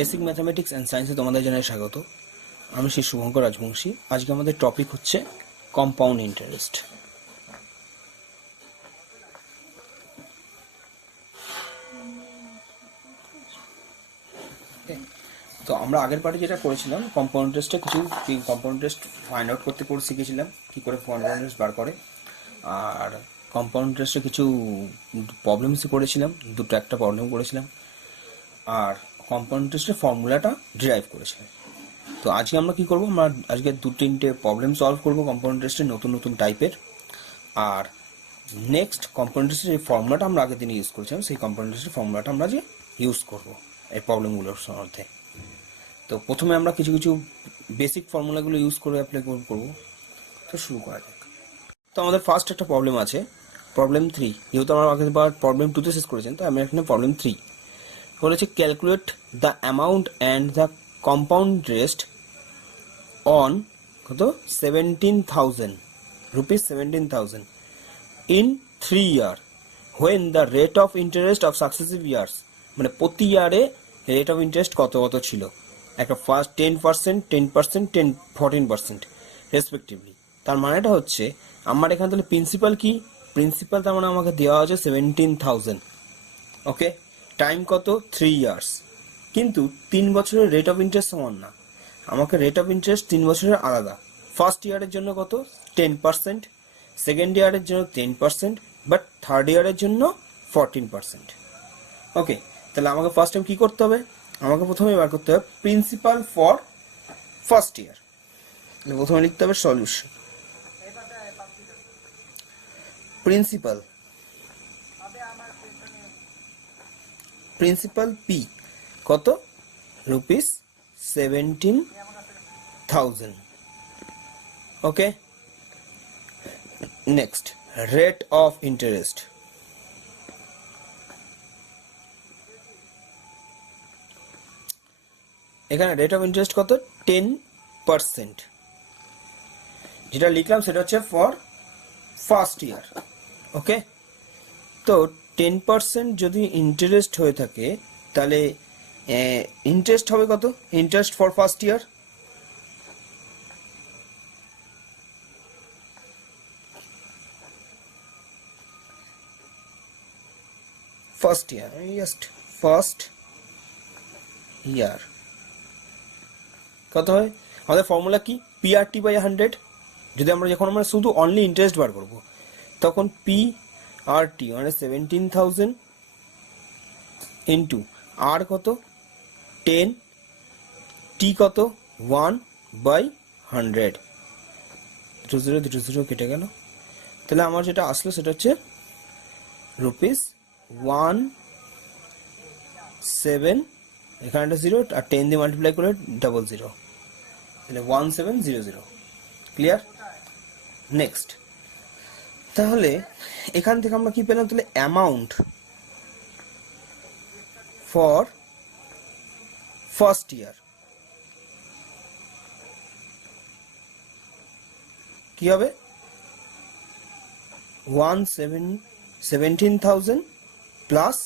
Basic mathematics and সায়েন্সে তোমাদের জানাই স্বাগত। আমি শ্রী শুভঙ্কর রাজবংশী। আজকে আমাদের টপিক হচ্ছে কম্পাউন্ড ইন্টারেস্ট। তো আমরা আগের পার্টে যেটা করেছিলাম, কম্পাউন্ড ইন্টারেস্টে কিছু কম্পাউন্ড ইন্টারেস্ট ফাইন্ড আউট করতে শিখেছিলাম কী করে কম্পাউন্ড ইন্টারেস্ট বার করে, আর কম্পাউন্ড ইন্টারেস্টে কিছু প্রবলেমস করেছিলাম, একটা প্রবলেম করেছিলাম, আর কম্পাউন্ড ইন্টারেস্টের ফর্মুলাটা ডিরাইভ করেছিলাম। তো আজকে আমরা কি করব, আমরা আজকে 2-3টে প্রবলেম সলভ করব কম্পাউন্ড ইন্টারেস্টের নতুন টাইপের। আর নেক্সট কম্পাউন্ড ইন্টারেস্টের যে ফর্মুলাটা আমরা আগের দিনে ইউজ করেছিলাম, সেই কম্পাউন্ড ইন্টারেস্টের ফর্মুলাটা আমরা যে ইউজ করব এই প্রবলেমগুলোর মধ্যে। তো প্রথমে আমরা কিছু বেসিক ফর্মুলাগুলো ইউজ করে অ্যাপ্লাই করব। তো শুরু করা যাক। তো আমাদের ফার্স্ট একটা প্রবলেম আছে, প্রবলেম 3। যেহেতু আমরা আগেরবার প্রবলেম 2তে শেষ করেছেন, তো আমরা এখানে প্রবলেম 3 বলেছে, calculate the amount and the compound interest on কত 17,000 rupees 17,000 in 3 year when the rate of interest of successive years, মানে প্রতি ইয়ারে রেট অফ ইন্টারেস্ট কত ছিল, একটা ফার্স্ট 10%, 10%, 14% রেসপেক্টিভলি। তার মানেটা হচ্ছে আমার এখানে তাহলে প্রিন্সিপাল কি, প্রিন্সিপাল তার মানে আমাকে দেওয়া হচ্ছে 17,000। ওকে, টাইম কত 3 ইয়ার্স, কিন্তু 3 বছরের রেট অফ ইন্টারেস্ট সমান না, আমাকে রেট অফ ইন্টারেস্ট 3 বছরের আলাদা। ফার্স্ট ইয়ারের জন্য কত 10%, সেকেন্ড ইয়ারের জন্য 10%, বাট থার্ড ইয়ারের জন্য 14%। ওকে, তাহলে আমাকে ফার্স্ট টাইম কি করতে হবে, আমাকে প্রথমে বার করতে হবে প্রিন্সিপাল ফর ফার্স্ট ইয়ার। প্রথমে লিখতে হবে সলিউশন, প্রিন্সিপাল পি কত rupees 17,000। Okay, next rate of interest, এখানে রেট অফ ইন্টারেস্ট কত 10%। যেটা লিখলাম সেটা হচ্ছে ফর ফার্স্ট ইয়ার। ওকে, তো 10% যদি ইন্টারেস্ট হয়ে থাকে, তাহলে ইন্টারেস্ট হবে কত, interest for first year first year কত হয়, আমাদের ফর্মুলা কি, PRT বাই 100। যদি আমরা যখন আমরা শুধু অনলি ইন্টারেস্ট বার করব, তখন PRT মানে 17,000 ইন্টু আর কত 10, T কত 1/100, 2 0 কেটে গেল। তাহলে আমার যেটা আসলো সেটা হচ্ছে রুপিস 17, এখানে একটা 0 আর 10 দিয়ে মাল্টিপ্লাই করে 00, তাহলে 1700। ক্লিয়ার? নেক্সট, তাহলে এখান থেকে আমরা কি পেলাম, তাহলে অ্যামাউন্ট ফর ফার্স্ট ইয়ার কি হবে 17,000 প্লাস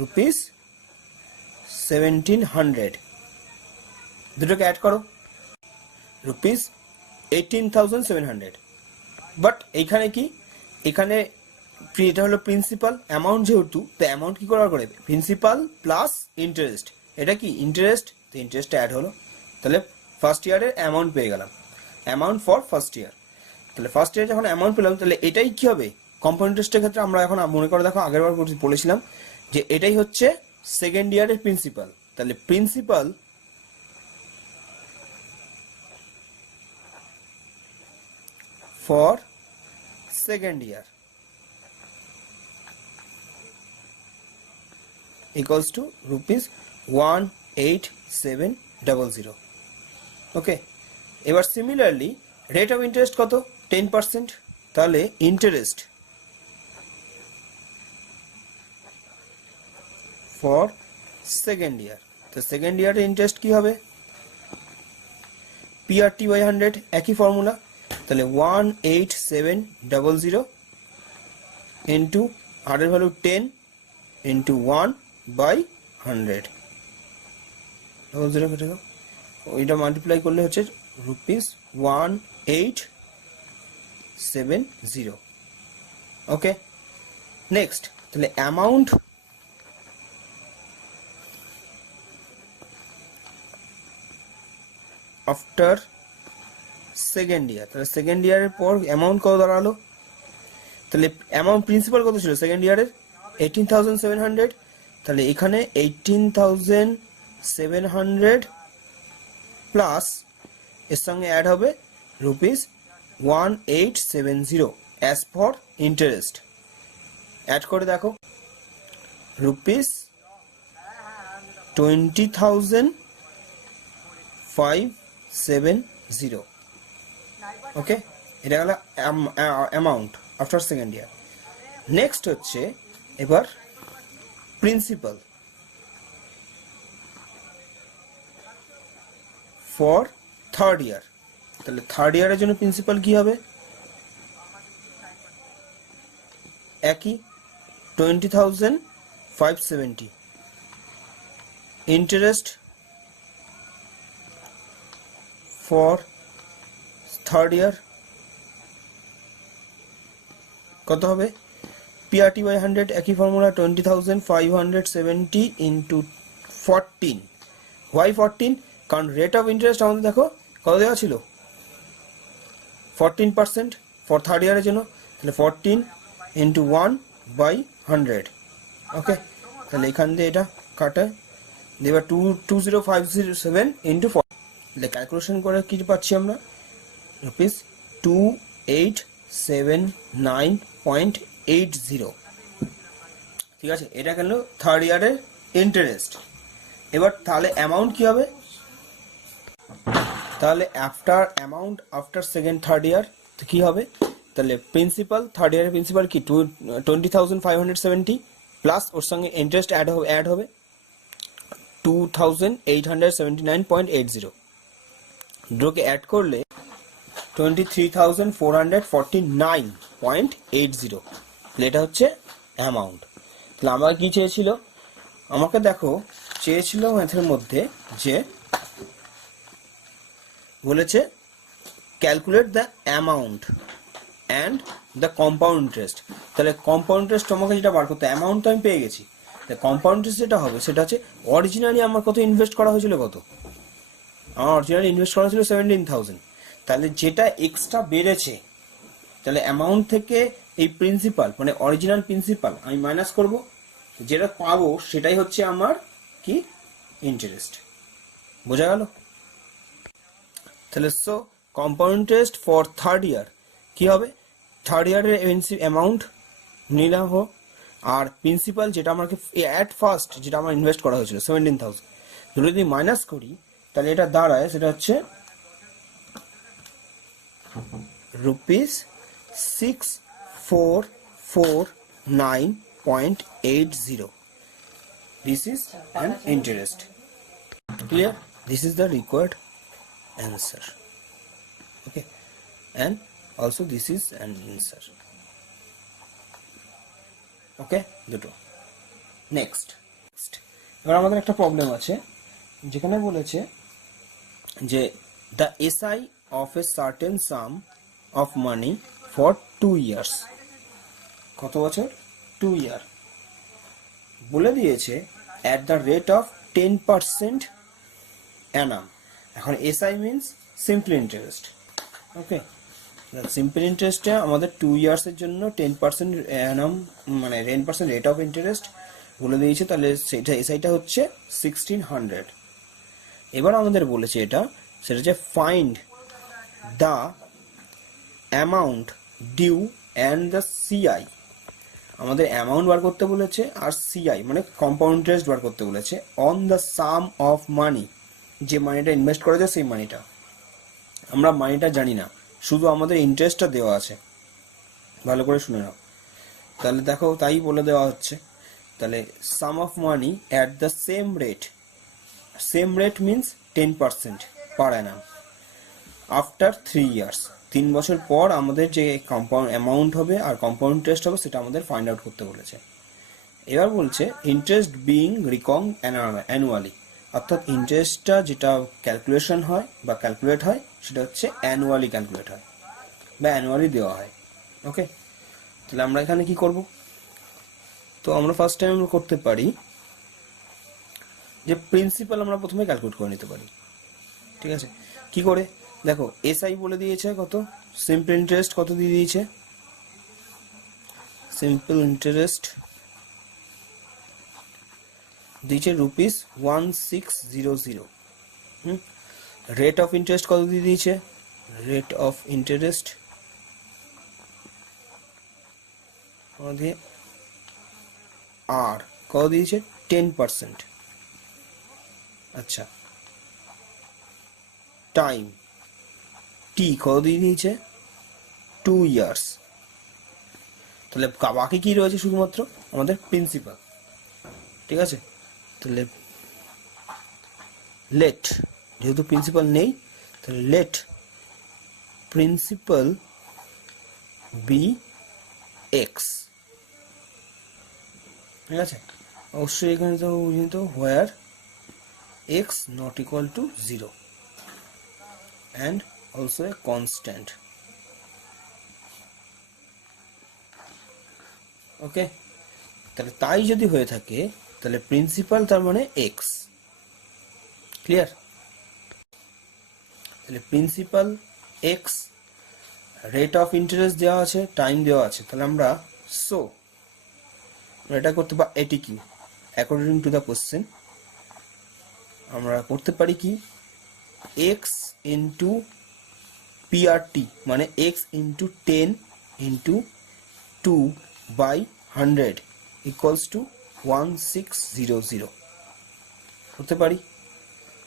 রুপিস 1,700, দুটোকে অ্যাড করো, রুপিস 18,700। বাট এইখানে কি, এখানে এটা হলো প্রিন্সিপাল, অ্যামাউন্ট যেহেতু, তো অ্যামাউন্ট কি করা করে, প্রিন্সিপাল প্লাস ইন্টারেস্ট, এটা কি ইন্টারেস্ট, তো ইন্টারেস্ট অ্যাড হলো, তাহলে ফার্স্ট ইয়ারের অ্যামাউন্ট পেয়ে গেলাম, অ্যামাউন্ট ফর ফার্স্ট ইয়ার। তাহলে ফার্স্ট ইয়ার যখন অ্যামাউন্ট পেলাম, তাহলে এটাই কি হবে, কম্পাউন্ড ইন্টারেস্টের ক্ষেত্রে আমরা এখন মনে করে দেখো, আগের বার বলেছিলাম যে এটাই হচ্ছে সেকেন্ড ইয়ারের প্রিন্সিপাল। তাহলে principal for second year equals to rupees 18,700। ওকে, এবার সিমিলারলি রেট অফ ইন্টারেস্ট কত 10%, তাহলে ইন্টারেস্ট ফর সেকেন্ড ইয়ার, তো সেকেন্ড ইয়ারের ইন্টারেস্ট কি হবে, PRT বাই 100, একই ফর্মুলা, তাহলে 18,700 ইন্টু আর এর ভ্যালু 10 ইন্টু 1/100, ডবল জিরো কেটে দাও, ওইটা মাল্টিপ্লাই করলে হচ্ছে ₹1870। ওকে, নেক্সট তাহলে অ্যামাউন্ট আফটার সেকেন্ড ইয়ার, তাহলে সেকেন্ড ইয়ারের পর অ্যামাউন্ট কত দাঁড়ালো, তাহলে অ্যামাউন্ট প্রিন্সিপাল কত ছিল সেকেন্ড ইয়ারের 18,700, তাহলে এখানে 18,700 প্লাস এর সঙ্গে অ্যাড হবে ₹1870 অ্যাজ ফর ইন্টারেস্ট। অ্যাড করে দেখো ₹20,570। ওকে, এটা হলো অ্যামাউন্ট আফটার সেকেন্ড ইয়ার। নেক্সট হচ্ছে এবার প্রিন্সিপাল ফর থার্ড ইয়ার, তাহলে থার্ড ইয়ারের জন্য প্রিন্সিপাল কি হবে, একই 20,570। ইন্টারেস্ট ফর থার্ড ইয়ার কত হবে, PRT/100 একই ফর্মুলা 20,570 ইন্টু 14। হোয়াই 14? কারণ রেট অফ ইন্টারেস্ট আমাদের দেখো কত দেওয়া ছিল, 14% ফর থার্ড ইয়ারের জন্য, তাহলে 14 ইন্টু 1/100। ওকে, তাহলে এখান দিয়ে এটা কাটা, এবার 20,507 ইন্টু 4, তাহলে ক্যালকুলেশন করে কি পাচ্ছি আমরা, ₹2879.80। ঠিক আছে, এটা গেল থার্ড ইয়ারের ইন্টারেস্ট। এবার তাহলে অ্যামাউন্ট কি হবে, তাহলে amount after second third year কি হবে, তাহলে প্রিন্সিপাল থার্ড ইয়ারের প্রিন্সিপাল কি 20,570 প্লাস ওর সঙ্গে ইন্টারেস্ট অ্যাড হবে 2,879.80, দুটোকে অ্যাড করলে 23,449.80। এটা হচ্ছে অ্যামাউন্ট। তাহলে আমার কি চেয়েছিল, আমাকে দেখো চেয়েছিল ম্যাথের মধ্যে যে বলেছে calculate the amount and the compound interest. তাহলে কম্পাউন্ড ইন্টারেস্ট আমাকে যেটা বার করতে, অ্যামাউন্ট তো আমি পেয়ে গেছি, তাহলে কম্পাউন্ড ইন্টারেস্ট যেটা হবে সেটা হচ্ছে অরিজিনালি আমার কত ইনভেস্ট করা হয়েছিল, কত আমার অরিজিনালি ইনভেস্ট করা হয়েছিল 17,000, তাহলে যেটা এক্সট্রা বেড়েছে, তাহলে অ্যামাউন্ট থেকে এই প্রিন্সিপাল মানে অরিজিনাল প্রিন্সিপাল আমি মাইনাস করব, যেটা পাবো সেটাই হচ্ছে আমার কি ইন্টারেস্ট। বোঝা গেল? তাহলে so compound interest for third year কি হবে, থার্ড ইয়ারের অ্যামাউন্ট নিলাম হোক, আর প্রিন্সিপাল যেটা আমাকে অ্যাট ফার্স্ট যেটা আমার ইনভেস্ট করা হয়েছিল 17,000, দুটো যদি মাইনাস করি তাহলে এটা দাঁড়ায় সেটা হচ্ছে ₹6,449.80. This is an interest. Clear? This is the required answer. Okay, and also this is an answer. Okay, দুটো। নেক্সট এবার আমাদের একটা প্রবলেম আছে যেখানে বলেছে যে the SI of a certain sum of money for 2 years, কত বছর, 2 year, বলে দিয়েছে at the rate of 10% annum। এখন SI means simple interest। ওকে, সিম্পল ইন্টারেস্টে আমাদের 2 ইয়ার্সের জন্য 10% annum মানে 10% রেট অফ ইন্টারেস্ট বলে দিয়েছে, তাহলে সেটা এসআইটা হচ্ছে 1600। এবার আমাদের বলেছে সেটা হচ্ছে find the amount due and the CI. আমাদের অ্যামাউন্ট বার করতে বলেছে আর সিআই মানে কম্পাউন্ড ইন্টারেস্ট বার করতে বলেছে on the sum of money, যে মানিটা ইনভেস্ট করা যায় সেই মানিটা। আমরা মানিটা জানি না, শুধু আমাদের ইন্টারেস্টটা দেওয়া আছে, ভালো করে শুনে নাও। তাহলে দেখো তাই বলে দেওয়া হচ্ছে, তাহলে sum of money at the same rate means 10% per annum after 3 years. 3 বছর পর আমাদের যে কম্পাউন্ড অ্যামাউন্ট হবে আর কম্পাউন্ড ইন্টারেস্ট হবে সেটা আমাদের ফাইন্ড আউট করতে বলেছে। এবার বলছে ইন্টারেস্ট বিং রিকং অ্যানুয়ালি, অর্থাৎ ইন্টারেস্টটা যেটা ক্যালকুলেশন হয় বা ক্যালকুলেট হয় সেটা হচ্ছে অ্যানুয়ালি ক্যালকুলেট হয় বা অ্যানুয়ালি দেওয়া হয়। ওকে, তাহলে আমরা এখানে কি করব? তো আমরা ফার্স্ট টাইম আমরা করতে পারি যে প্রিন্সিপাল আমরা প্রথমে ক্যালকুলেট করে নিতে পারি। ঠিক আছে, কি করে? দেখো এসআই বলে দিয়েছে কত, সিম্পল ইন্টারেস্ট কত দিয়ে দিয়েছে, সিম্পল ইন্টারেস্ট দিয়েছে ₹1600। রেট অফ ইন্টারেস্ট কত দিয়ে দিয়েছে, রেট অফ ইন্টারেস্ট আমাদের আর কত দিয়েছে 10%। আচ্ছা, টাইম টি কত দিয়ে দিয়েছে 2 ইয়ার্স। তাহলে বাকি কি রয়েছে? শুধুমাত্র আমাদের প্রিন্সিপাল। ঠিক আছে, তাহলে লেট, যেহেতু প্রিন্সিপাল নেই তাহলে লেট প্রিন্সিপাল বি এক্স। ঠিক আছে, অবশ্যই এখানে তো বুঝিত where X not equal to 0 and also a constant. Okay, তাহলে তাই যদি হয়ে থাকে তাহলে প্রিন্সিপাল তার মানে এক্স। ক্লিয়ার? তাহলে principal X, rate of interest দেওয়া আছে, টাইম দেওয়া আছে, তাহলে আমরা সো এটা করতে পারি, এটি কি অ্যাকর্ডিং টু দ্য কোশ্চেন আমরা করতে পারি কি, এক্স ইন্টু পিআরটি মানে x into 10 into 2/100 equals to 1600 করতে পারি।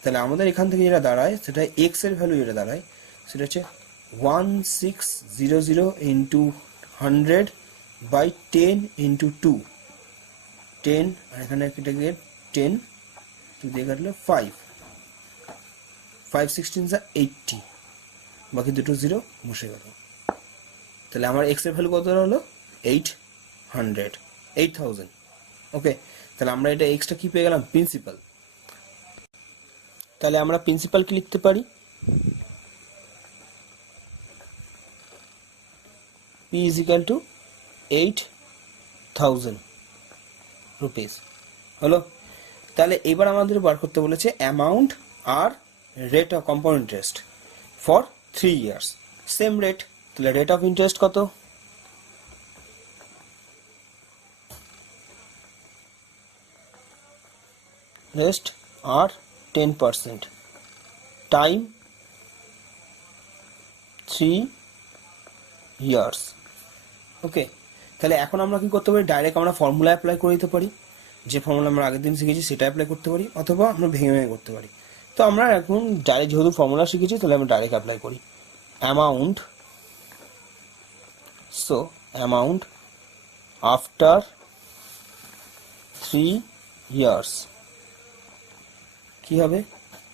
তাহলে আমাদের এখান থেকে যেটা দাঁড়ায় সেটা এক্স এর ভ্যালু যেটা দাঁড়ায় সেটা হচ্ছে 1600 ইন্টু 100/10 ইন্টু 2, 10 আর এখানে একটা 10 দিয়ে কাটলে 5 16 80, বাকি দুটো 0 বসে গেল। তাহলে আমার এক্স এর ভ্যালু কত হলো 8000। ওকে, তাহলে আমরা এটা এক্সটা কি পেয়ে গেলাম, প্রিন্সিপাল। তাহলে আমরা প্রিন্সিপাল কি লিখতে পারি, P is equal to 8000 rupees হলো। তাহলে এবার আমাদের বার করতে বলেছে অ্যামাউন্ট আর rate of compound interest for 3 years, same rate. তাহলে রেট অফ ইন্টারেস্ট কত, রেস্ট আর 10%, টাইম 3 ইয়ার্স। ওকে, তাহলে এখন আমরা কি করতে পারি, ডাইরেক্ট আমরা ফর্মুলা অ্যাপ্লাই করে দিতে পারি, যে ফর্মুলা আমরা আগের দিন শিখেছি সেটা অ্যাপ্লাই করতে পারি, অথবা আমরা ভেঙে ভেঙে করতে পারি। তো আমরা এখন ডাইরেক্ট যেহেতু ফর্মুলা শিখেছি তাহলে আমরা ডাইরেক্ট অ্যাপ্লাই করি। Amount, so amount after 3 years কি হবে,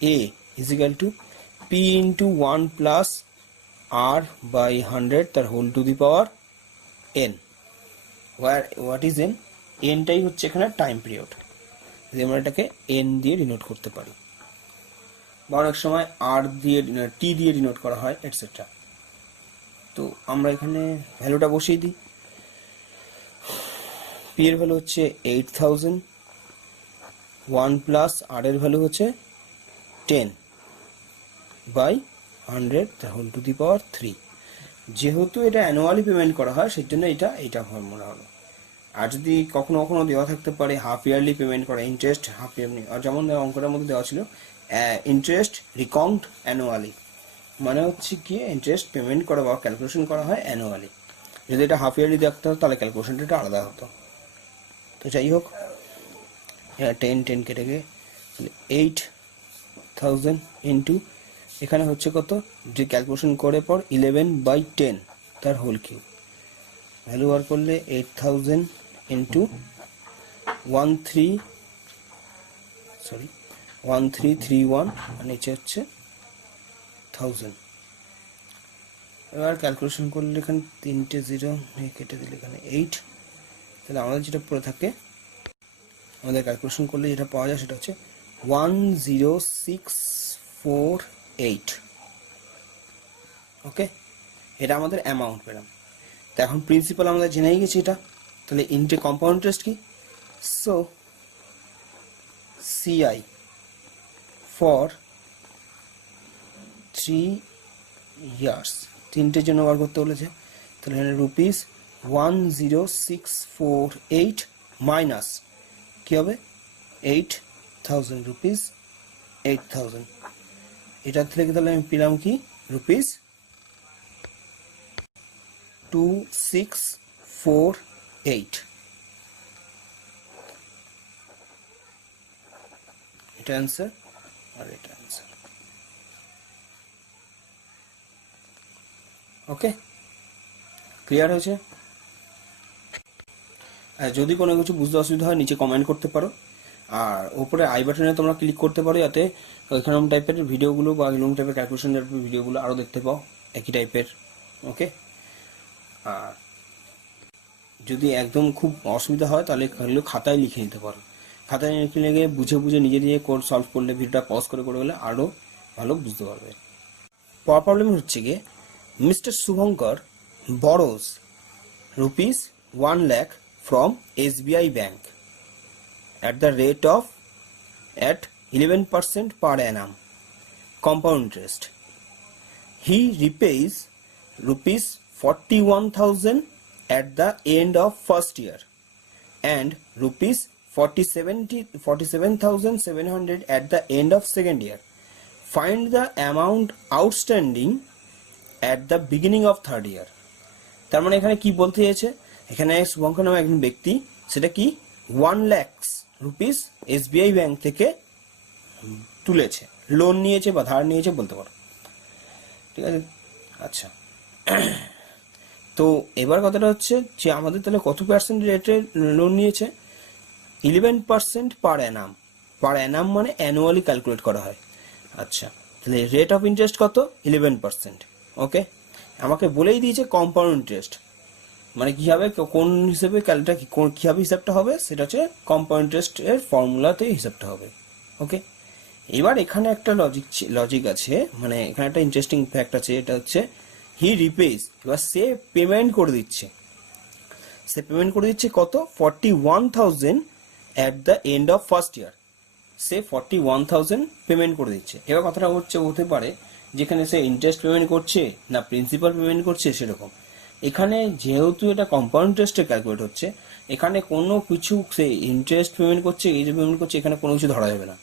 A is equal to P into 1 plus R by 100 তার whole to the power n, where what is n, n টাই হচ্ছে এখানে টাইম পিরিয়ড, যদি আমরা এটাকে n দিয়ে ডিনোট করতে পারি, বা অনেক সময় r দিয়ে t দিয়ে ডিনোট করা হয় এটসেট্রা। তো আমরা এখানে ভ্যালুটা বসিয়ে দিই। p এর ভ্যালু হচ্ছে 8000, 1 প্লাস r এর ভ্যালু হচ্ছে 10/100 তার হোল টু দি পাওয়ার 3। যেহেতু এটা অ্যানুয়ালি পেমেন্ট করা হয় সেই জন্য এটা ফর্মুলা হলো। আর যদি কখনো কখনো দেওয়া থাকতে পারে হাফ ইয়ারলি পেমেন্ট করা ইন্টারেস্ট হাফ ইয়ারলি, আর যেমন অঙ্কটার মধ্যে দেওয়া ছিল ইন্টারেস্ট রিকাউন্ট অ্যানুয়ালি, মানে হচ্ছে কি ইন্টারেস্ট পেমেন্ট করা বা ক্যালকুলেশন করা হয় অ্যানুয়ালি। যদি এটা হাফ ইয়ারলি দেখতে হতো তাহলে ক্যালকুলেশনটা আলাদা হতো। তো যাই হোক, 10 কেটে গিয়ে 8000 ইন্টু এখানে হচ্ছে কত, যে ক্যালকুলেশন করে পর 11/10 তার হোল কিউব, ভ্যালু বার করলে 8000 ইন্টু 1331 আর নিচে হচ্ছে 1000। এবার ক্যালকুলেশন করলে এখানে 3টে 0 কেটে দিলে এখানে 8, তাহলে আমাদের যেটা পড়ে থাকে, আমাদের ক্যালকুলেশন করলে যেটা পাওয়া যায় সেটা হচ্ছে 10648। ওকে, এটা আমাদের অ্যামাউন্ট পেলাম। তো এখন প্রিন্সিপাল আমাদের জেনেই গেছি এটা, তাহলে ইন্টে কম্পাউন্ড ইন্টারেস্ট কি? সো সিআই ফর 3 ইয়ার্স, 3টের জন্য বার করতে বলেছে। তাহলে এখানে রুপিস 10648 মাইনাস কি হবে 8000 রুপিস, 8000। এটার থেকে তাহলে আমি পেলাম কি রুপিস 2648। এটা অ্যান্সার আর এটা অ্যান্সার। ওকে, ক্লিয়ার হয়েছে? আর যদি কোনো কিছু বুঝতে অসুবিধা হয় নিচে কমেন্ট করতে পারো, আর ওপরে আই বাটনে তোমরা ক্লিক করতে পারো, যাতে এরকম টাইপের ভিডিওগুলো বা এরকম টাইপের ক্যালকুলেশন ভিডিওগুলো আরও দেখতে পাও একই টাইপের। ওকে, আর যদি একদম খুব অসুবিধা হয় তাহলে খাতায় লিখে নিতে পারো। খাতায় লিখে লিখে বুঝে বুঝে নিজে নিজে কোড সলভ করলে, ভিডিওটা পজ করে করে গেলে আরও ভালো বুঝতে পারবে। প্রবলেম হচ্ছে গিয়ে mister Shubhankar borrows rupees 1 lakh from SBI Bank at the rate of at 11% per annum compound interest. He repays rupees 41,000 at the end of first year and rupees 47,700 at the end of second year. Find the amount outstanding at the beginning of third year. তার মানে এখানে কি বলতে চেয়েছে, এখানে শুভঙ্কর নামে একজন ব্যক্তি, সেটা কি 1 লাখ রুপিস এসবিআই ব্যাংক থেকে তুলেছে, লোন নিয়েছে বা ধার নিয়েছে বলতে পারো। ঠিক আছে, আচ্ছা। তো এবার কথাটা হচ্ছে যে আমাদের তাহলে কত পার্সেন্ট রেটে লোন নিয়েছে? 11% পার অ্যানাম। পার অ্যানাম মানে অ্যানুয়ালি ক্যালকুলেট করা হয়। আচ্ছা, তাহলে রেট অফ ইন্টারেস্ট কত? 11%। ওকে, আমাকে বলেই দিয়েছে কম্পাউন্ড ইন্টারেস্ট মানে কি হবে, কোন হিসেবে কিভাবে হিসাবটা হবে, সেটা হচ্ছে কম্পাউন্ড ইন্টারেস্ট এর ফর্মুলাতে হিসাবটা হবে। ওকে, এবার এখানে একটা লজিক আছে, মানে এখানে একটা ইন্টারেস্টিং ফ্যাক্ট আছে, এটা হচ্ছে হি রিপেজ। এবার সে পেমেন্ট করে দিচ্ছে, কত? 41,000 at the end of first year. Say 41,000 payment করে দিচ্ছে। এবার কথাটা হতে পারে যেখানে সে ইন্টারেস্ট পেমেন্ট করছে না প্রিন্সিপাল পেমেন্ট করছে সেরকম। এখানে যেহেতু এটা কম্পাউন্ড ইন্টারেস্টে ক্যালকুলেট হচ্ছে, এখানে কোনো কিছু সে ইন্টারেস্ট পেমেন্ট করছে, এই যে পেমেন্ট করছে, এখানে কোনো কিছু ধরা যাবে না।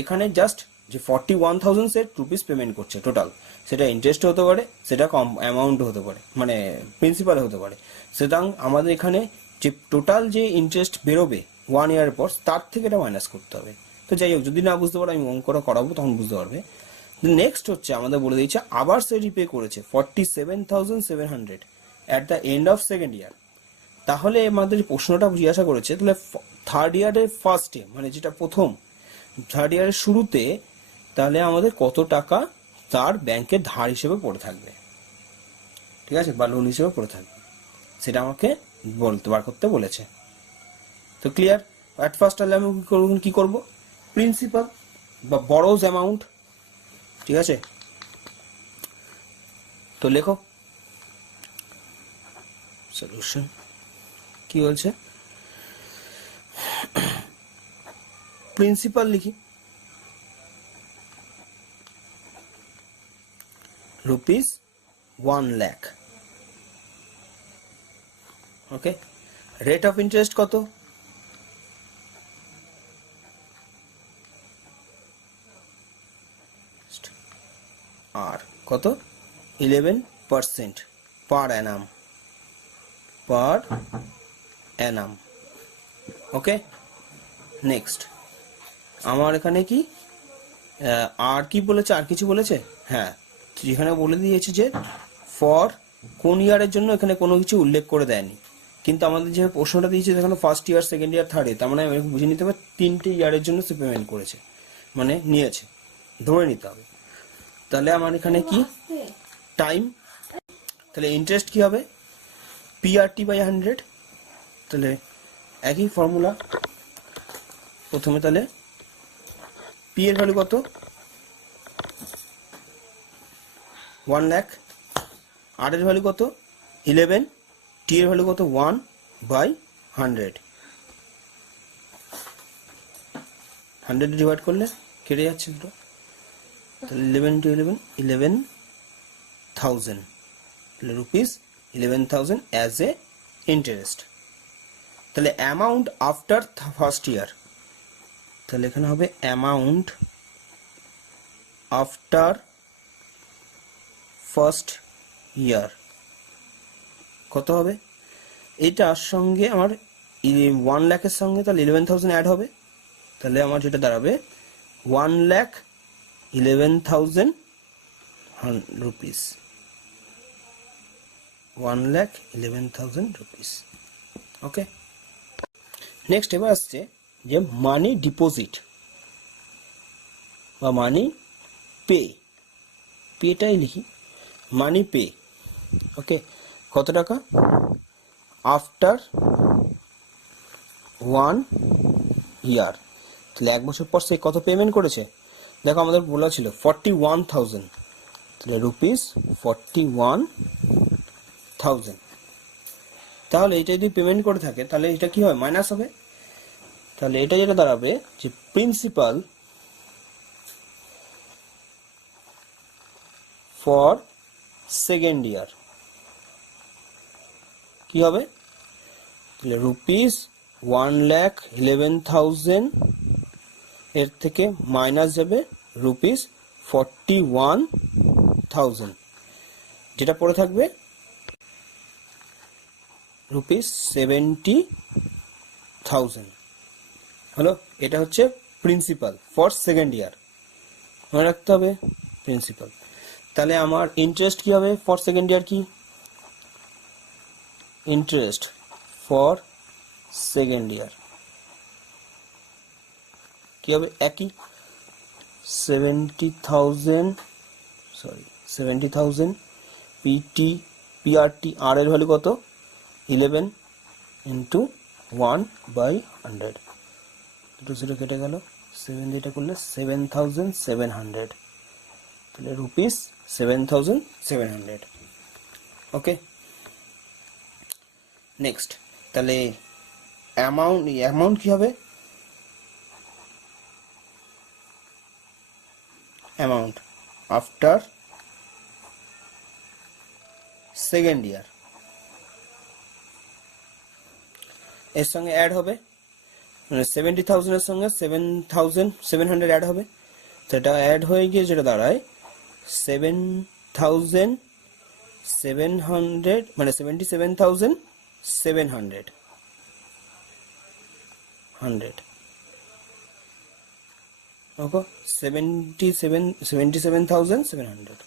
এখানে জাস্ট যে 41,000 সে রুপিস পেমেন্ট করছে টোটাল, সেটা ইন্টারেস্ট হতে পারে, সেটা কম অ্যামাউন্ট হতে পারে, মানে প্রিন্সিপাল হতে পারে। সুতরাং আমাদের এখানে যে টোটাল যে ইন্টারেস্ট বেরোবে 1 ইয়ার পর, তার থেকে এটা মাইনাস করতে হবে। তো যাই হোক, যদি না বুঝতে পারো আমি অঙ্কটা করাবো, তখন বুঝতে পারবে। নেক্সট হচ্ছে আমাদের বলে দিয়েছে আবার সে রিপে করেছে 47,700 at the end of second year. তাহলে আমাদের প্রশ্নটা জিজ্ঞাসা করেছে, তাহলে থার্ড ইয়ারের ফার্স্টে, মানে যেটা প্রথম থার্ড ইয়ারের শুরুতে, তাহলে আমাদের কত টাকা তার ব্যাংকের ধার হিসেবে পড়ে থাকবে, ঠিক আছে, বা লোন হিসেবে পড়ে থাকবে, সেটা আমাকে বার করতে বলেছে। তো ক্লিয়ার? অ্যাট ফার্স্ট তাহলে আমি কি করব? প্রিন্সিপাল বা বরোজ অ্যামাউন্ট, ঠিক আছে। তো লেখো সলিউশন কি বলছে। প্রিন্সিপাল লিখি rupees 1 lakh. Okay, rate of interest কত? আর কত? 11% পার অ্যানাম, ওকে। নেক্সট আমার এখানে কি আর কি বলেছে, আর কিছু বলেছে? হ্যাঁ, যেখানে বলে দিয়েছে যে ফর কোন ইয়ারের জন্য, এখানে কোনো কিছু উল্লেখ করে দেয়নি, কিন্তু আমাদের যে প্রশ্নটা দিয়েছে সেখানে first year, second year, third year, তার মানে বুঝে নিতে হবে 3টে ইয়ারের জন্য সে পেমেন্ট করেছে, মানে নিয়েছে, ধরে নিতে হবে। তাহলে আমার এখানে কি টাইম, তাহলে ইন্টারেস্ট কি হবে? PRT/100। তাহলে একই ফর্মুলা, প্রথমে তাহলে পি এর ভ্যালু কত 1 লাখ, আর এর ভ্যালু কত 11, টি এর ভ্যালু কত 1/100, 100 ডিভাইড করলে কেটে যাচ্ছে দুটো, তাহলে 11 to 11 11,000 rupees 11,000 as a interest. তাহলে অ্যামাউন্ট আফটার ফার্স্ট ইয়ার, তাহলে এখানে হবে অ্যামাউন্ট আফটার ফার্স্ট ইয়ার কত হবে, এটার সঙ্গে আমার 1 লাখের সঙ্গে তাহলে 11,000 অ্যাড হবে, তাহলে আমার যেটা দাঁড়াবে 1,11,000 রুপিস, 1,11,000 রুপিস। ওকে, নেক্সট এবার আসছে যে মানি ডিপোজিট বা মানি পে, পেটাই লিখি মানি পে। ওকে, কত টাকা আফটার 1 ইয়ার, তাহলে 1 বছর পর সে কত পেমেন্ট করেছে, দেখো আমাদের বলা ছিল 41,000, তাহলে রুপিস 41,000। তাহলে এটা যদি পেমেন্ট করে থাকে তাহলে এটা কি হয় মাইনাস হবে, তাহলে এটা যেটা দাঁড়াবে যে প্রিন্সিপাল ফর সেকেন্ড ইয়ার কি হবে, তাহলে রুপিস 1,11,000 এর থেকে মাইনাস যাবে রুপিস 41,000, যেটা পড়ে থাকবে রুপিস 70,000 হলো। এটা হচ্ছে প্রিন্সিপাল ফর সেকেন্ড ইয়ার, মনে রাখতে হবে প্রিন্সিপাল। তাহলে আমার ইন্টারেস্ট কি হবে ফর সেকেন্ড ইয়ার, কি ইন্টারেস্ট ফর সেকেন্ড ইয়ার কি হবে একই 70,000 পিটি পিআরটি, আর এর ভ্যালু কত 11 ইন্টু 1/100, দুটো জিরো কেটে গেল, 7 দিয়ে এটা করলে 7,700, তাহলে রুপিস 7,700। ওকে, নেক্সট তাহলে অ্যামাউন্ট কি হবে, অ্যামাউন্ট আফটার সেকেন্ড ইয়ার, এর সঙ্গে অ্যাড হবে 70,000 এর সঙ্গে 7,700 অ্যাড হবে, সেটা অ্যাড হয়ে গিয়ে যেটা দাঁড়ায় 7,700 মানে 77,700 ওকে 77,700।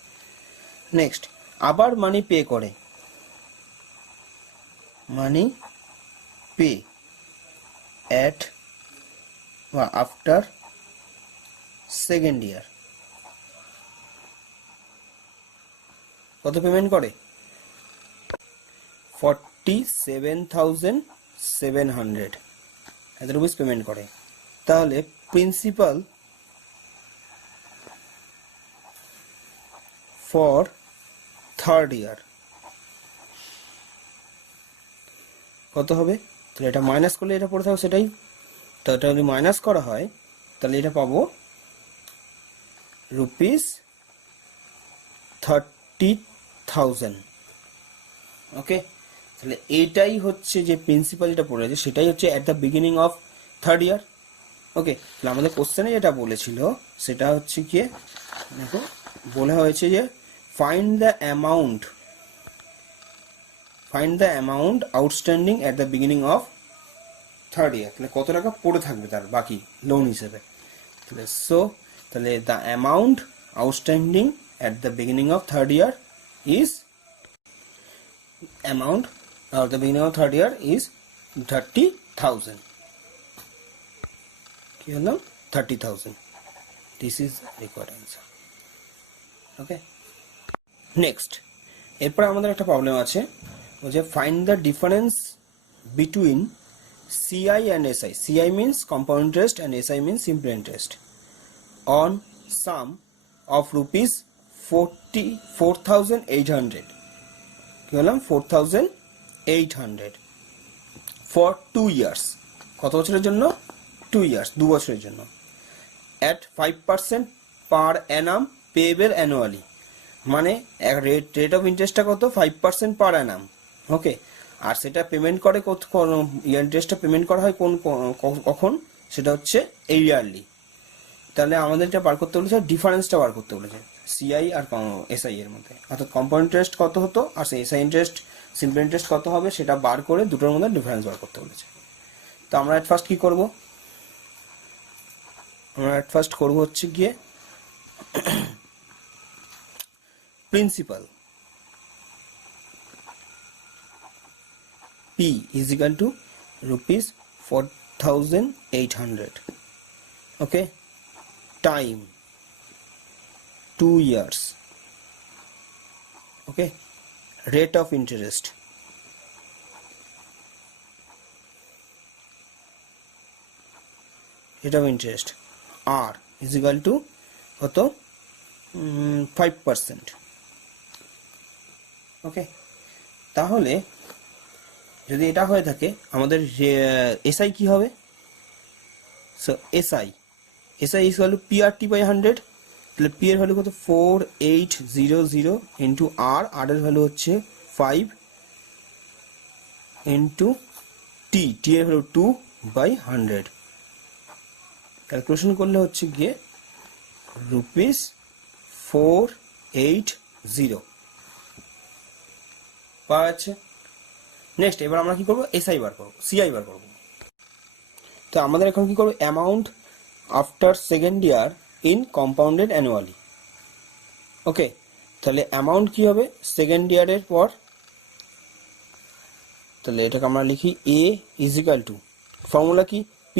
নেক্সট আবার মানি পে করে, মানি পে at বা আফটার সেকেন্ড ইয়ার কত পেমেন্ট করে 47,700 এত রুপিস পেমেন্ট করে। তাহলে প্রিন্সিপাল ফর থার্ড ইয়ার কত হবে, তাহলে এটা মাইনাস করলে এটা পড়ে থাকবে সেটাই, তো এটা যদি মাইনাস করা হয় তাহলে এটা পাবো রুপিস 30,000। ওকে, তাহলে এটাই হচ্ছে যে প্রিন্সিপাল যেটা পড়ে আছে সেটাই হচ্ছে at the beginning of third year. Okay, তাহলে আমাদের কোশ্চেনে যেটা বলেছিল সেটা হচ্ছে কি দেখো বলা হয়েছে যে find the amount outstanding at the beginning of third ইয়ার, তাহলে কত টাকা পড়ে থাকবে তার বাকি লোন হিসেবে, তাহলে তাহলে the amount outstanding at the beginning of third year is 30,000। কি হলো 30,000, this is required answer. Okay, next এরপর আমাদের একটা প্রবলেম আছে যে find the difference between CI and SI. CI means compound interest and SI means simple interest on sum of rupees 4,800 কি বললাম 4,800 for 2 years কত বছরের জন্য 2 years 2 বছরের জন্য at 5% per annum payable annually মানে রেট অফ ইন্টারেস্টটা কত 5% per annum ওকে আর সেটা পেমেন্ট করে ইন্টারেস্টটা পেমেন্ট করা হয় কখন সেটা হচ্ছে ইয়ারলি তাহলে আমাদের এটা বার করতে বলেছে ডিফারেন্সটা বার করতে বলেছে সিআই আর এসআই এর মধ্যে অর্থাৎ কম্পাউন্ড ইন্টারেস্ট কত হতো আর এসআই ইন্টারেস্ট সিম্পল ইন্টারেস্ট কত হবে সেটা বার করে দুটোর মধ্যে ডিফারেন্স বার করতে বলেছে তো আমরা এট ফার্স্ট কি করব আমরা এট ফার্স্ট করব হচ্ছে গিয়ে principal P is equal to rupees 4,800 okay time 2 years okay rate of interest R is equal to কত 5% okay তাহলে যদি এটা হয়ে থাকে আমাদের এসআই কি হবে so SI is equal to PRT by 100 তাহলে P এর ভ্যালু কত 4800 ইনটু R এর ভ্যালু হচ্ছে 5 ইনটু T এর ভ্যালু 2 by 100 ক্যালকুলেশন করলে হচ্ছে গিয়ে রুপিস 480 পাওয়া যাচ্ছে নেক্সট এবার আমরা কি করব এসআই বার করব সিআই বার করব তো আমাদের এখন কি করব amount after second year in compounded annually okay তাহলে অ্যামাউন্ট কি হবে সেকেন্ড ইয়ারের পর তাহলে এটাকে আমরা লিখি a is equal to formula কি p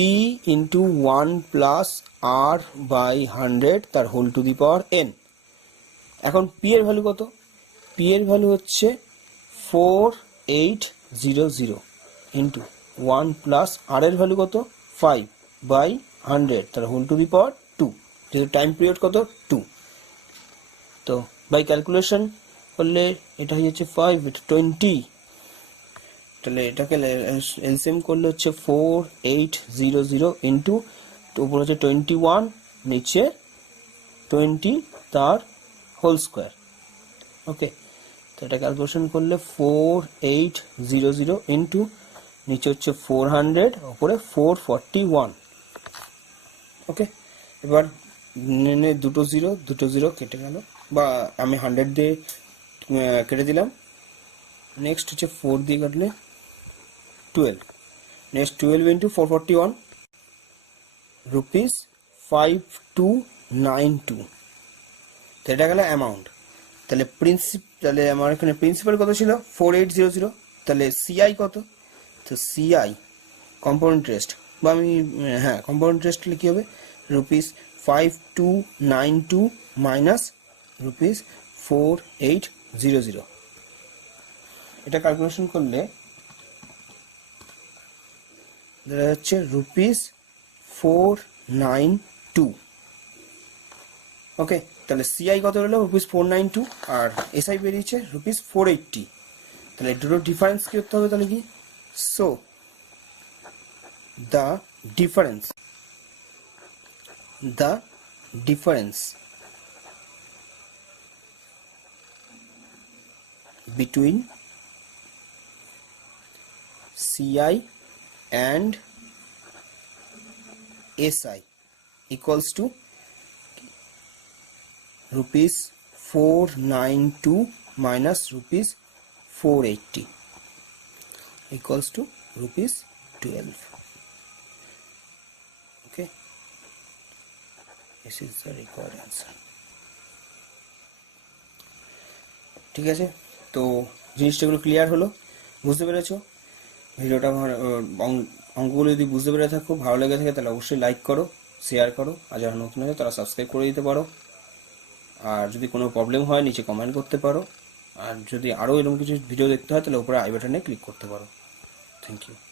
into 1 plus r by 100 তার whole to the power n এখন p এর ভ্যালু কত p এর ভ্যালু হচ্ছে 4800 ইনটু 1 প্লাস r এর ভ্যালু কত 5 বাই 100 তার হোল টু দি পাওয়ার 2 যেহেতু টাইম পিরিয়ড কত 2 তো বাই ক্যালকুলেশন করলে এটা হয়ে যাচ্ছে 5 এটা 20 তাহলে এটাকে এলসিএম করলে হচ্ছে 4800 ইনটু উপর হচ্ছে 21 নিচে 20 তার হোল স্কয়ার ওকে তো এটা ক্যালকুলেশন করলে 4800 ইনটু নিচে হচ্ছে 400 উপরে 441 ওকে এবার দুটো জিরো কেটে গেল বা আমি 100 দিয়ে কেটে দিলাম নেক্সট হচ্ছে 4 দিয়ে কাটলে 12 নেক্সট 12 ইনটু 441 রুপিস 5292 তো এটা গেল অ্যামাউন্ট তাহলে তাহলে আমার এখানে প্রিন্সিপাল কত ছিল 4800 তাহলে সিআই কত তো সিআই কম্পাউন্ড ইন্টারেস্ট বা আমি হ্যাঁ কম্পাউন্ড ইন্টারেস্ট কি হবে রুপিস 5292 মাইনাস রুপিস 4800 এটা ক্যালকুলেশন করলে দেখা যাচ্ছে রুপিস 492 ওকে তাহলে সিআই কত হলো রুপিস 492 আর এসআই বেরিয়েছে রুপিস 480 তাহলে দুটো ডিফারেন্স কি করতে হবে তাহলে কি so the difference between CI and SI equals to rupees 492 minus rupees 480 equals to rupees 12 okay this is the required answer ঠিক আছে তো জিনিসটাগুলো ক্লিয়ার হলো বুঝতে পেরেছো ভিডিওটা আমার অঙ্কগুলো যদি বুঝতে পেরে থাকো ভালো লেগে থাকে তাহলে অবশ্যই লাইক করো শেয়ার করো আর যারা নতুন আছে তারা সাবস্ক্রাইব করে দিতে পারো আর যদি কোনো প্রবলেম হয় নিচে কমেন্ট করতে পারো আর যদি আরও এরকম কিছু ভিডিও দেখতে হয় তাহলে উপরে আই বাটনে ক্লিক করতে পারো থ্যাংক ইউ